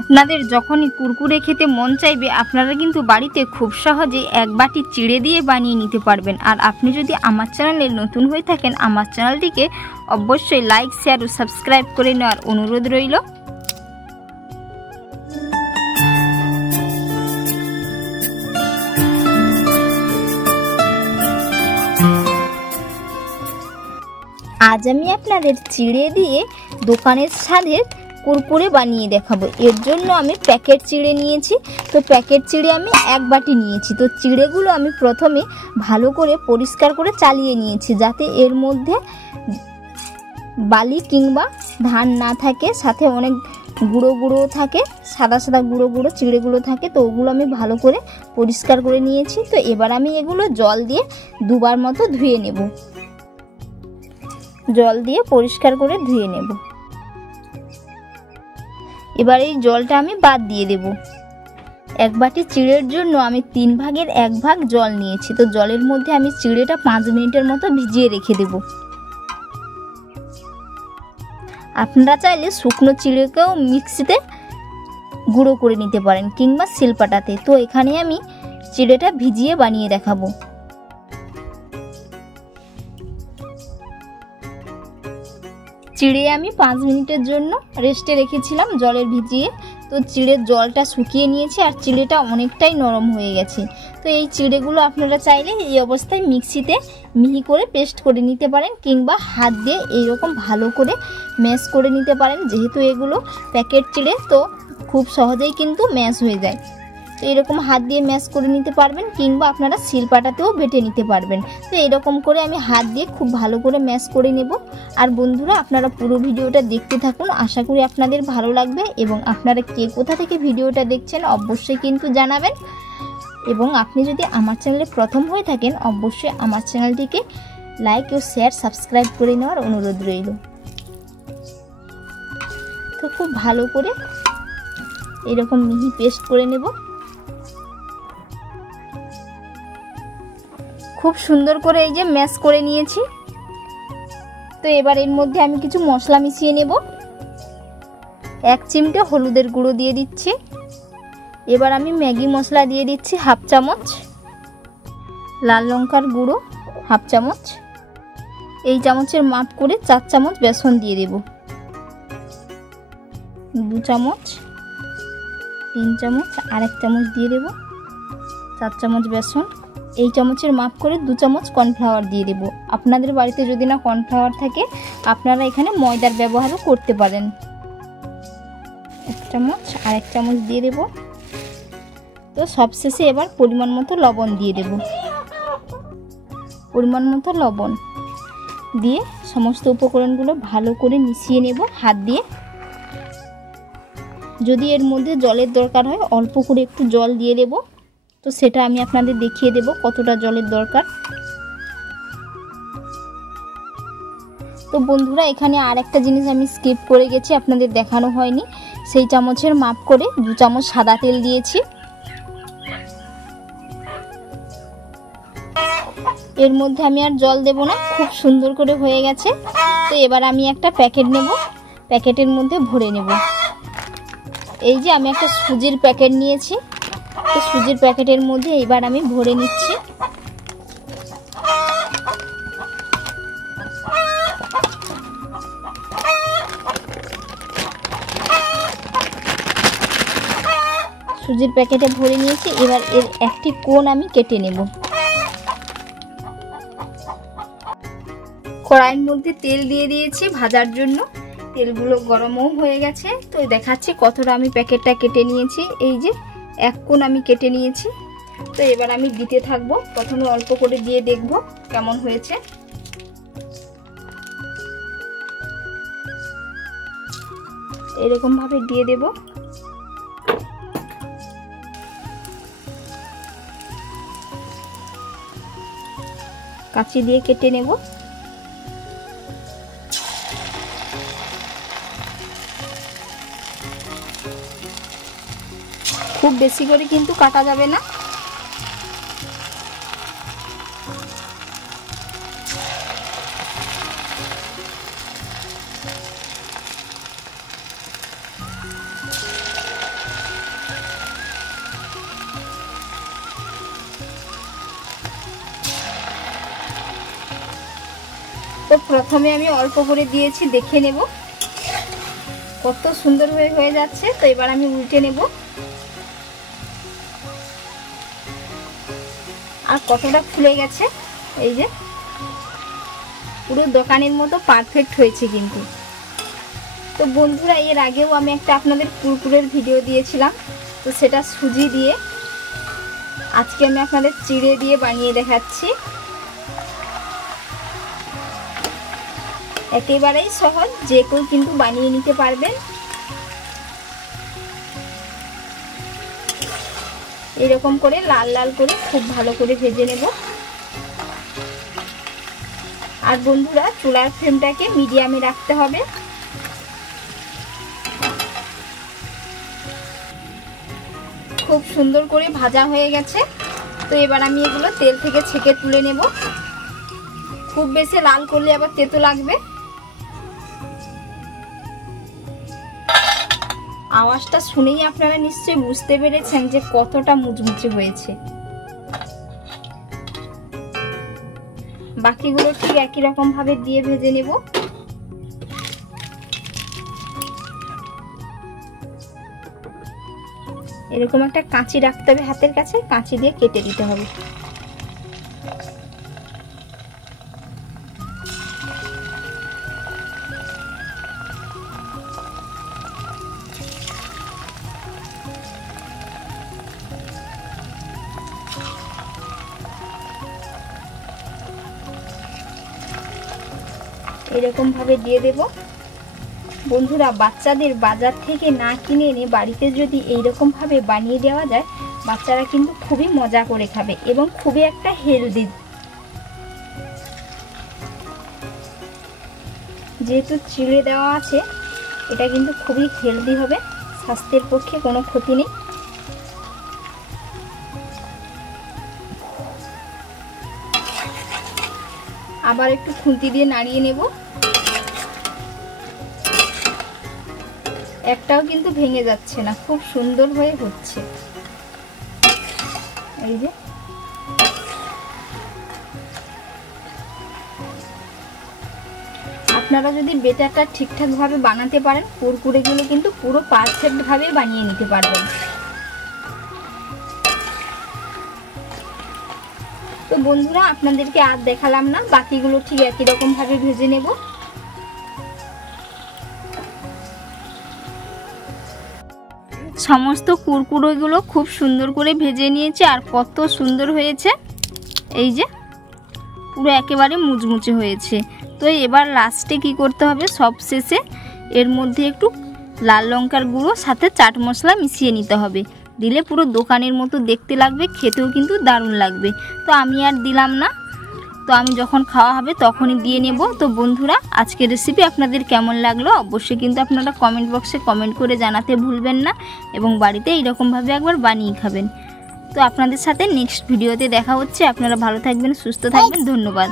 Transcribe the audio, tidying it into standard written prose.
আপনাদের যখনই কুরকুরে খেতে মন চাইবে আপনারা কিন্তু বাড়িতে খুব সহজেই এক বাটি চিড়ে দিয়ে বানিয়ে নিতে পারবেন। আর আপনি যদি আমার চ্যানেলে নতুন হয়ে থাকেন আমার চ্যানেলটিকে অবশ্যই লাইক, শেয়ার ও সাবস্ক্রাইব করে নেওয়ার অনুরোধ রইল। আজ আমি আপনাদের চিড়ে দিয়ে দোকানের স্বাদের কুরকুরে বানিয়ে দেখাবো। এর জন্য আমি প্যাকেট চিড়ে নিয়েছি। তো প্যাকেট চিড়ে আমি এক বাটি নিয়েছি। তো চিড়েগুলো আমি প্রথমে ভালো করে পরিষ্কার করে চালিয়ে নিয়েছি, যাতে এর মধ্যে বালি কিংবা ধান না থাকে, সাথে অনেক গুঁড়ো গুঁড়ো থাকে, সাদা সাদা গুঁড়ো গুঁড়ো চিড়েগুলো থাকে। তো ওগুলো আমি ভালো করে পরিষ্কার করে নিয়েছি। তো এবার আমি এগুলো জল দিয়ে দুবার মতো ধুয়ে নেব। জল দিয়ে পরিষ্কার করে ধুয়ে নেব। এবার এই জলটা আমি বাদ দিয়ে দেব। এক বাটি চিড়ের জন্য আমি 3 ভাগের 1 ভাগ জল নিয়েছি। তো জলের মধ্যে আমি চিড়েটা 5 মিনিটের মতো ভিজিয়ে রেখে দেব। আপনারা চাইলে শুকনো চিড়েকেও মিক্সিতে গুঁড়ো করে নিতে পারেন কিংবা শিলপাটাতে। তো এখানে আমি চিড়েটা ভিজিয়ে বানিয়ে দেখাবো। চিড়ে আমি 5 মিনিটের জন্য রেস্টে রেখেছিলাম জলের ভিজিয়ে। তো চিড়ের জলটা শুকিয়ে নিয়েছি আর চিড়েটা অনেকটাই নরম হয়ে গেছে। তো এই চিড়েগুলো আপনারা চাইলে এই অবস্থায় মিক্সিতে মিহি করে পেস্ট করে নিতে পারেন কিংবা হাত দিয়ে এইরকম ভালো করে ম্যাশ করে নিতে পারেন। যেহেতু এগুলো প্যাকেট চিড়ে তো খুব সহজেই কিন্তু ম্যাশ হয়ে যায়। তো এরকম হাত দিয়ে ম্যাশ করে নিতে পারবেন কিংবা আপনারা শিলপাটাতেও বেটে নিতে পারবেন। তো এরকম করে আমি হাত দিয়ে খুব ভালো করে ম্যাশ করে নেব। আর বন্ধুরা আপনারা পুরো ভিডিওটা দেখতে থাকুন, আশা করি আপনাদের ভালো লাগবে। এবং আপনারা কে কোথা থেকে ভিডিওটা দেখছেন অবশ্যই কিন্তু জানাবেন। এবং আপনি যদি আমার চ্যানেলে প্রথম হয়ে থাকেন অবশ্যই আমার চ্যানেলটিকে লাইক ও শেয়ার সাবস্ক্রাইব করে নেওয়ার অনুরোধ রইল। তো খুব ভালো করে এরকম মিহি পেস্ট করে নেব। খুব সুন্দর করে এই যে ম্যাশ করে নিয়েছি। তো এবার এর মধ্যে আমি কিছু মশলা মিশিয়ে নেব। 1 চিমটে হলুদের গুঁড়ো দিয়ে দিচ্ছি। এবার আমি ম্যাগি মশলা দিয়ে দিচ্ছি 1/2 চামচ, লাল লঙ্কার গুঁড়ো 1/2 চামচ, এই চামচের মাপ করে 4 চামচ বেসন দিয়ে দেব, 2 চামচ, 3 চামচ, আর 1 চামচ দিয়ে দেব, 4 চামচ বেসন, এই চামচের মাপ করে 2 চামচ কর্নফ্লাওয়ার দিয়ে দেব। আপনাদের বাড়িতে যদি না কর্নফ্লাওয়ার থাকে আপনারা এখানে ময়দার ব্যবহারও করতে পারেন। 1 চামচ আর 1 চামচ দিয়ে দেব। তো সবশেষে এবার পরিমাণ মতো লবণ দিয়ে দেব। পরিমাণ মতো লবণ দিয়ে সমস্ত উপকরণগুলো ভালো করে মিশিয়ে নেব হাত দিয়ে। যদি এর মধ্যে জলের দরকার হয় অল্প করে একটু জল দিয়ে দেব। তো সেটা আমি আপনাদের দেখিয়ে দেব কতটা জলের দরকার। তো বন্ধুরা এখানে আর একটা জিনিস আমি স্কিপ করে গেছি, আপনাদের দেখানো হয়নি। সেই চামচের মাপ করে 2 চামচ সাদা তেল দিয়েছি। এর মধ্যে আমি আর জল দেব না, খুব সুন্দর করে হয়ে গেছে। তো এবার আমি একটা প্যাকেট নেব, প্যাকেটের মধ্যে ভরে নেব। এই যে আমি একটা সুজির প্যাকেট নিয়েছি। তো সুজির প্যাকেটের মধ্যে এবার আমি ভরে নিচ্ছি। সুজির প্যাকেটে ভরে নিয়েছি। এবার এর একটি কোণ আমি কেটে নেব। কড়াইয়ের মধ্যে তেল দিয়ে দিয়েছি ভাজার জন্য। তেলগুলো গরমও হয়ে গেছে। তো দেখাচ্ছি কতটা আমি প্যাকেটটা কেটে নিয়েছি। এই যে 1 কোণ আমি কেটে নিয়েছি। তো এবার আমি দিতে থাকবো। প্রথমে অল্প করে দিয়ে দেখব কেমন হয়েছে। এরকম ভাবে দিয়ে দেব। কাঁচি দিয়ে কেটে নেব। খুব বেশি করে কিন্তু কাটা যাবে না। তো প্রথমে আমি অল্প করে দিয়েছি, দেখে নেব কত সুন্দর হয়ে যাচ্ছে। তো এবার আমি উল্টে নেব। আর কতটা ফুলে গেছে, এই যে পুরো দোকানের মতো পারফেক্ট হয়েছে কিন্তু। তো বন্ধুরা, এর আগেও আমি একটা আপনাদের কুরকুরের ভিডিও দিয়েছিলাম, তো সেটা সুজি দিয়ে। আজকে আমি আপনাদের চিড়ে দিয়ে বানিয়ে দেখাচ্ছি। একেবারেই সহজ, যে কেউ কিন্তু বানিয়ে নিতে পারবেন। এরকম করে লাল লাল করে খুব ভালো করে ভেজে নেব। আর বন্ধুরা, চুলার ফ্লেমটাকে মিডিয়ামে রাখতে হবে। খুব সুন্দর করে ভাজা হয়ে গেছে। তো এবার আমি এগুলো তেল থেকে ছেঁকে তুলে নেব। খুব বেশি লাল করলে আবার তেতো লাগবে। আওয়াজটা শুনেই আপনারা নিশ্চয়ই বুঝতে পেরেছেন যে কতটা মুচমুচে হয়েছে। বাকিগুলো ঠিক একই রকম ভাবে দিয়ে ভেজে নেব। এরকম একটা কাঁচি রাখতে হবে হাতের কাছে, কাঁচি দিয়ে কেটে দিতে হবে। এরকম ভাবে দিয়ে দেব। বন্ধুরা, বাচ্চাদের বাজার থেকে না কিনে এনে বাড়িতে যদি এইরকম ভাবে বানিয়ে দেওয়া যায়, বাচ্চারা কিন্তু খুবই মজা করে খাবে এবং খুবই একটা হেলদি। যেহেতু চিড়ে দেওয়া আছে, এটা কিন্তু খুবই হেলদি হবে, স্বাস্থ্যের পক্ষে কোনো ক্ষতি নেই। আবার একটু খুন্তি দিয়ে নাড়িয়ে নেব। একটাও কিন্তু ভেঙে যাচ্ছে না, খুব সুন্দর হয়ে হচ্ছে। এই যে আপনারা যদি বেটারটা ঠিকঠাক ভাবে বানাতে পারেন, কুরকুরেগুলো কিন্তু পুরো পারফেক্ট ভাবে বানিয়ে নিতে পারবেন। তো বন্ধুরা, আপনাদেরকে আর দেখালাম না, বাকিগুলো ঠিক একই রকম ভাবে ভেজে নেব। সমস্ত কুরকুরেগুলো খুব সুন্দর করে ভেজে নিয়েছে, আর কত সুন্দর হয়েছে। এই যে পুরো একেবারে মুচমুচে হয়েছে। তো এবার লাস্টে কি করতে হবে, সব শেষে এর মধ্যে একটু লাল লঙ্কার গুঁড়ো সাথে চাট মশলা মিশিয়ে নিতে হবে। দিলে পুরো দোকানের মতো দেখতে লাগবে, খেতেও কিন্তু দারুণ লাগবে। তো আমি আর দিলাম না, তো আমি যখন খাওয়া হবে তখনই দিয়ে নেব। তো বন্ধুরা, আজকের রেসিপি আপনাদের কেমন লাগলো অবশ্যই কিন্তু আপনারা কমেন্ট বক্সে কমেন্ট করে জানাতে ভুলবেন না, এবং বাড়িতে এইরকমভাবে একবার বানিয়ে খাবেন। তো আপনাদের সাথে নেক্সট ভিডিওতে দেখা হচ্ছে। আপনারা ভালো থাকবেন, সুস্থ থাকবেন। ধন্যবাদ।